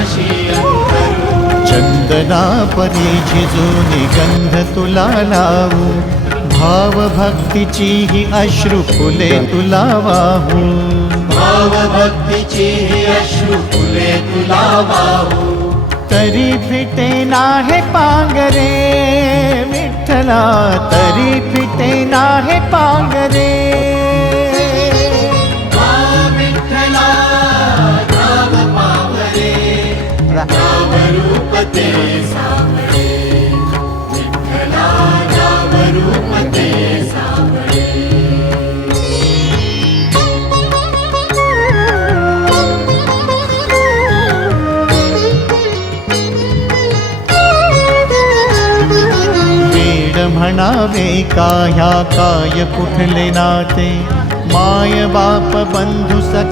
पाशी अंतरू चंदना परी झिजूनी गंध तुला लावू भाव भक्तीची ही अश्रु फुले तुला वाहू भाव भक्तीची ही अश्रु फुले तुला वाहू तरी फिटे नाहे पांगरे विठ्ठला तरी फिटे नाहे पांगरे विठ्ठला राम पावरे राम रूप ते सावळे विठ्ठला राम रूप ते सावळे म्हणावे का ह्या काय कुठले नाते माय बाप बंधू सख